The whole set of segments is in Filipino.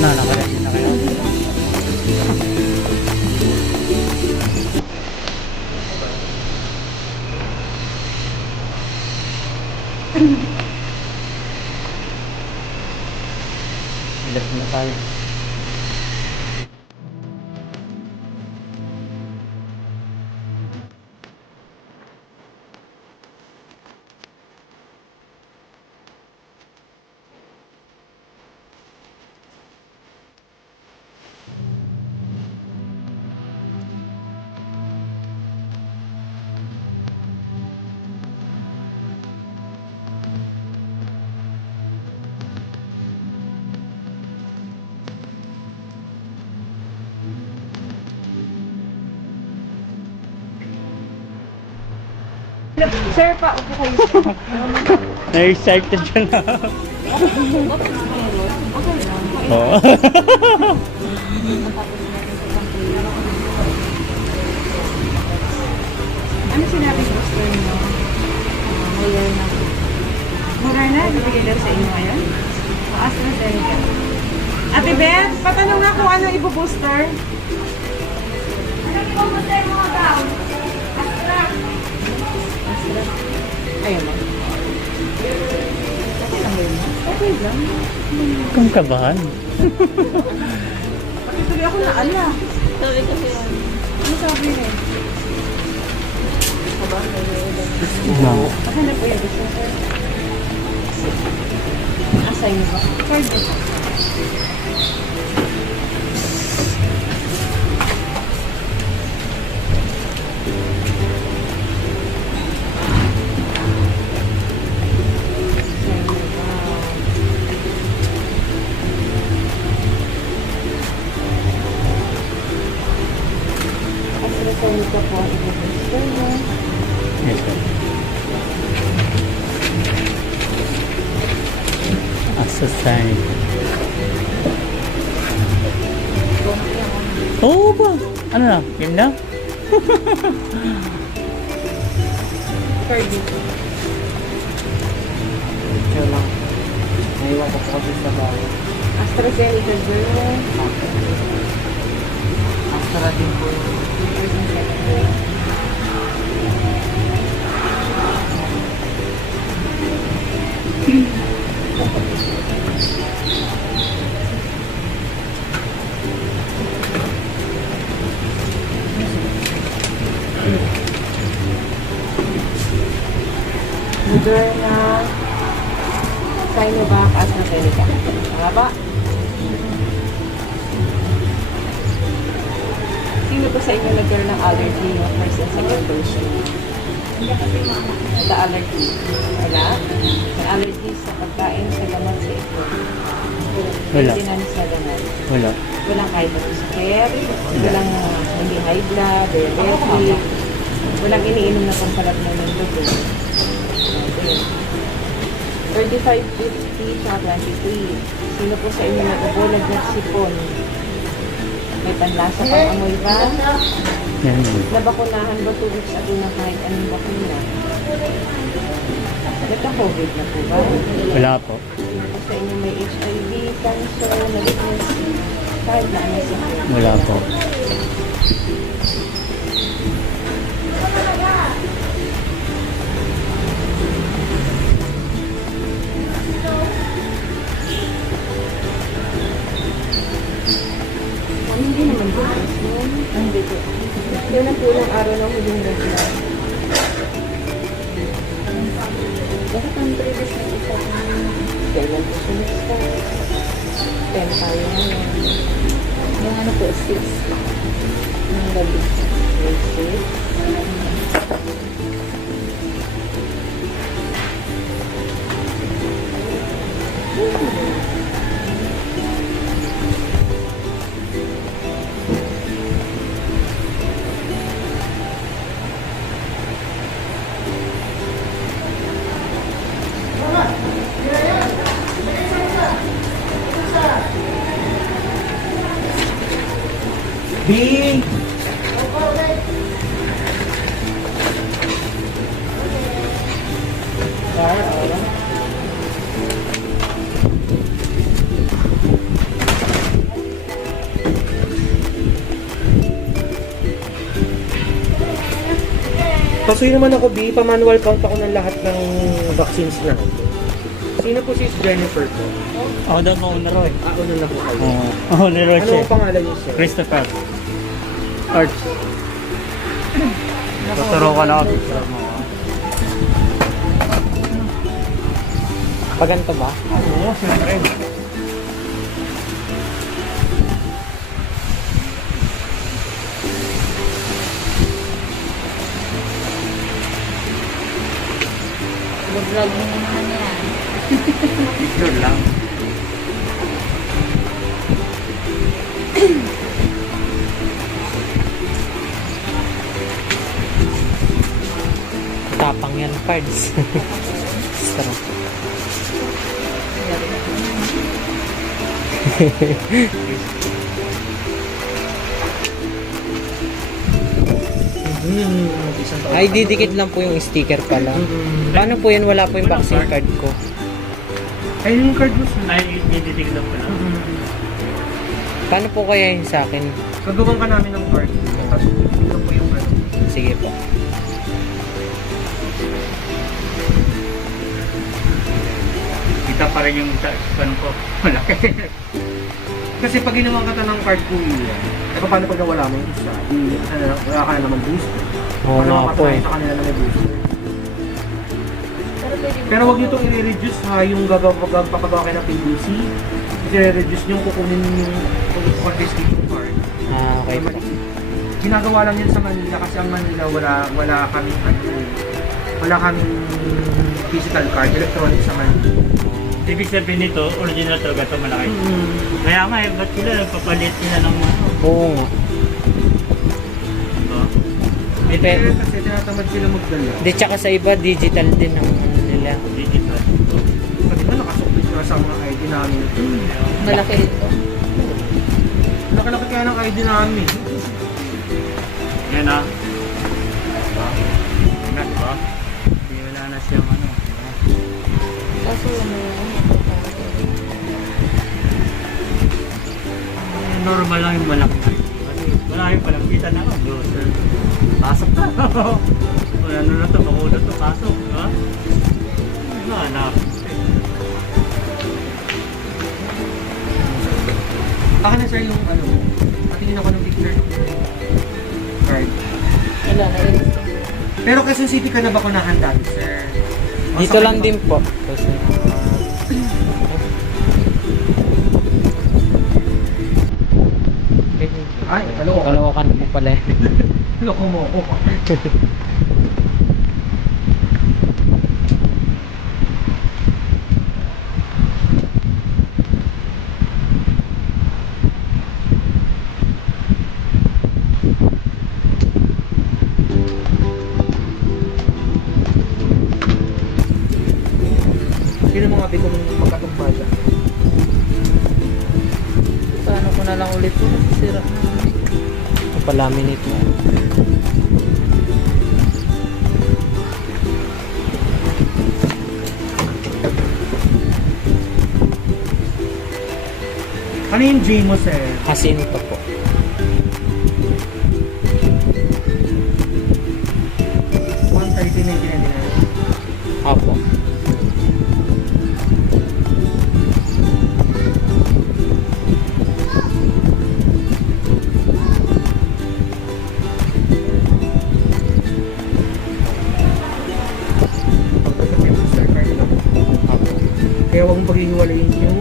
Nakaready na kayo. Ilas na tayo. Sir, pa, upo kayo. Na-excited siya na. Oo. Ano sinabi ko sa inyo? Moderna, bibigay daw sa inyo ngayon? AstraZeneca. Ate Beth, patanong nga kung ano ibu-booster? Ano ibu-booster mga daw? Astra. Ayun lang. Okay lang ba yun? Okay lang. Kung kabahan. Pakituloy ako na ala. Sabi kasi yun. Ano sabi niya? No. Asan na po yung booster? Asa yun ba? Card ba? AstraZeneca po ang i-booster mo. Yes, sir. AstraZeneca. Oo ba? Ano na? Yun na? Card dito. Picture lang. Naiwan ko po kasi sa bahay. AstraZeneca girl. Astra din po yung Moderna, Sinovac, AstraZeneca. Tama ba? Sino po sa inyo nagkaroon ng allergy yung first and second dose? The allergy. Wala? May allergy sa pagkain, sa laman, sa ito. Wala. Maintenance sa laman. Wala. Walang kahit na sakit, walang hindi high blood, diabetic, walang iniinom na pampalat na ng dugo. Okay. 35, 50, sa 23. Sino po sa inyo nag-ubulag ng sipon? May panlasa pang amoy ba? Yan. Nabakunahan ba 2 weeks ago na kahit anong bakuna? Nagka-COVID na po ba? Wala po. Sino po sa inyo may HIV, cancer, malignancy, kahit na ano sa Wala po. Hindi naman po. Hindi po. Yun ang punong araw ng huling regular. Bakit ang previous na isa? Kailan po siya nag-start? 10 tayo ngayon. Yung ano po, 6. Ng gabi. 6. B! Pasuyin naman ako, B. Pa-manual count ako ng lahat ng vaccines na. Sino po si Jennifer po? Ako daw mauna ro eh. Ano na po kayo? Oo, ni Ano Roche. ang pangalan niyo, sir? Christopher. Arch. Tuturo ka na ako. Picture mo. Paganto ba? Oo, siyempre. Vlog mo naman yan. Picture lang. Tapang yan, cards. Sarap. Ay, didikit lang po yung sticker pala. Paano po yan? Wala po yung vaccine card ko. Ay, yung card mo sir. Ay, dititig lang pala. Paano po kaya yun sa akin? Gagawan ka namin ng card. Ito po yung ano. Sige po. Kita pa rin yung tanong ko. Malaki. Kasi pag ginawa ka ng card kuya, eh paano pag nawala mo yung isa? Wala ka na naman booster. Oo Paano nga po mapatry eh. sa kanila na may booster? Pero pwede mo. Pero wag nyo itong i-reduce ha, yung papagawa kayo ng PVC. I-reduce nyo, kukunin yung confiscate yung card. Ah, okay po. Ginagawa lang yun sa Manila kasi ang Manila wala kaming wala kaming physical card, electronic sa Manila. Ibig sabihin nito, original talaga ito malaki. Kaya nga eh, ba't sila nagpapalit sila ng ano? Oo nga. Diba? May Pe- pera kasi tinatamad sila magdala. Di, tsaka sa iba, digital din ang ano nila. Digital. Pati ba nakasuklit na sa mga ID namin? Malaki ito. Nakalaki kaya ng ID namin. Yan ah. Diba? Yan, diba? Hindi wala na siyang ano. Diba? Kaso ano, Normal lang yung malaki. Kasi wala yung palampitan na ako. Doser. Pasok na. Wala na to, pakulot to, pasok. Diba? Wala na. Baka na sir yung ano, patingin ako ng picture card. wala na rin. Pero Quezon City ka na ba kunahan dati, sir? O, Dito sa lang Manila? din po. Kasi, Ay, Caloocan. Caloocan po pala eh. Loko mo ako. Sino mga bigo mong magkatugma dyan? Paano ko na lang ulit ito? Sira na. Palaminate mo. Ano yung G mo, sir? Jacinto po. Opo. Opo. Kaya huwag mong paghihiwalayin yung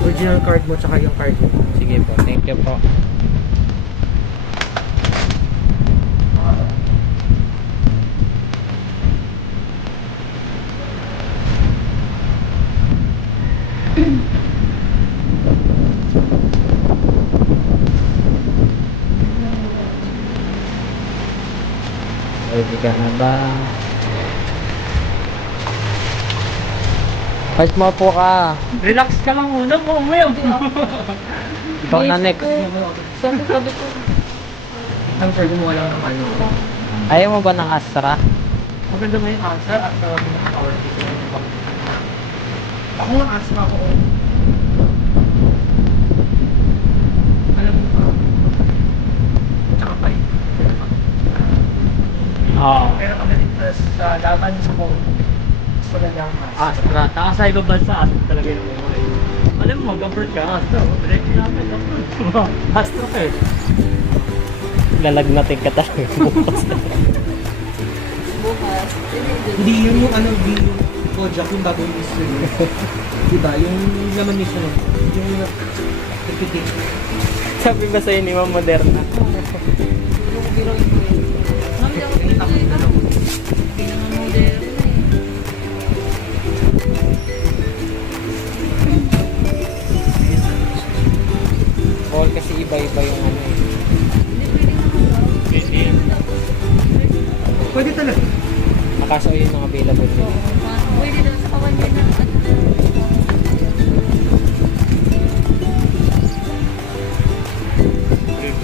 original card mo tsaka yung card mo. Sige po. Thank you po. Ready ka na ba? Kahit mo po ka. Relax ka lang muna po, Mel. Ikaw na next. Sabi ko. Ang sir, gumawa lang ng ano. Ayaw mo ba ng Astra? Maganda ba yung answer at power ticket? Ako nga asma ko. Alam mo ba? Tsaka pa Oo. Pero kami Laban sa ko. Wala lang mas. Astra. Taka sa ibang bansa, Astra talaga yung buhay. Alam mo, mag-abroad ka, Astra. Direct namin, abroad. Astra ka eh. Lalagnatin ka talaga bukas. Bukas. Hindi yun yung ano, hindi yung Bojack, yung bagong mister yun. Diba? Yung laman mismo, yung reputation. Sabi ba sa'yo ni Ma'am Moderna? Biro-biro yung buhay. Mami, ako Yung takot na lang. Hindi naman modern na eh. All kasi iba-iba yung ano eh. Hindi pwede naman daw. Pwede talaga. Nakaso yun mga available nila. Pwede daw sa kawan niya na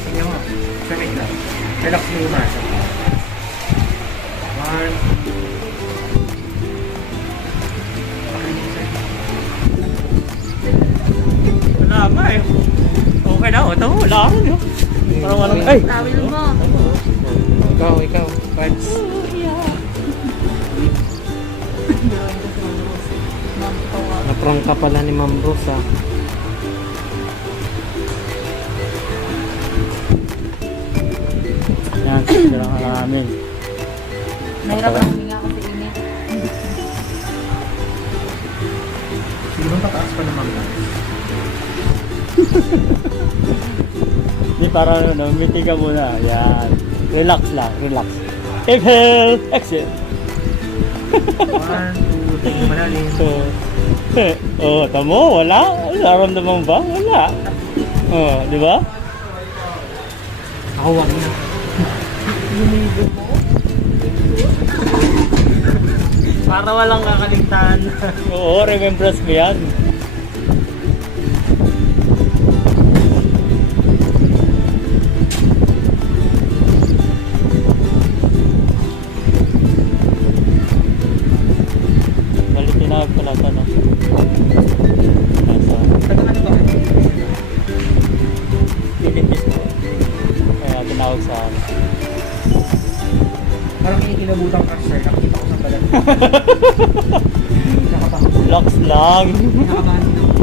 Tingnan mo. Sabit lang. Relax mo yung masa. One. Wala nga eh. Okay na, ito mo, wala ka rin. Parang walang, ay! tawil mo. Ikaw, Pards. Naprong ka pala ni Ma'am Rose ah. Yan, sila ka namin. Nahirap ang huminga kasi init. Sige bang tataas pa naman lang? Hindi, parang ano, meeting ka muna. Yan. Relax lang, relax. Inhale, exhale. 1, 2, tingin malalim. So, oh, tamo, wala. Naramdaman ba? Wala. Oh, di ba? Ako wag na. Para walang kakaligtaan. Oo, remembrance mo yan. Balik tinawag pala ito, no? Nasa Taga ano ba? Philippines po. Kaya tinawag sa akin. Parang may kinabutan ka sir. Nakikita ko sa balat. Nakabahan. Relax lang. Nakabahan din ako.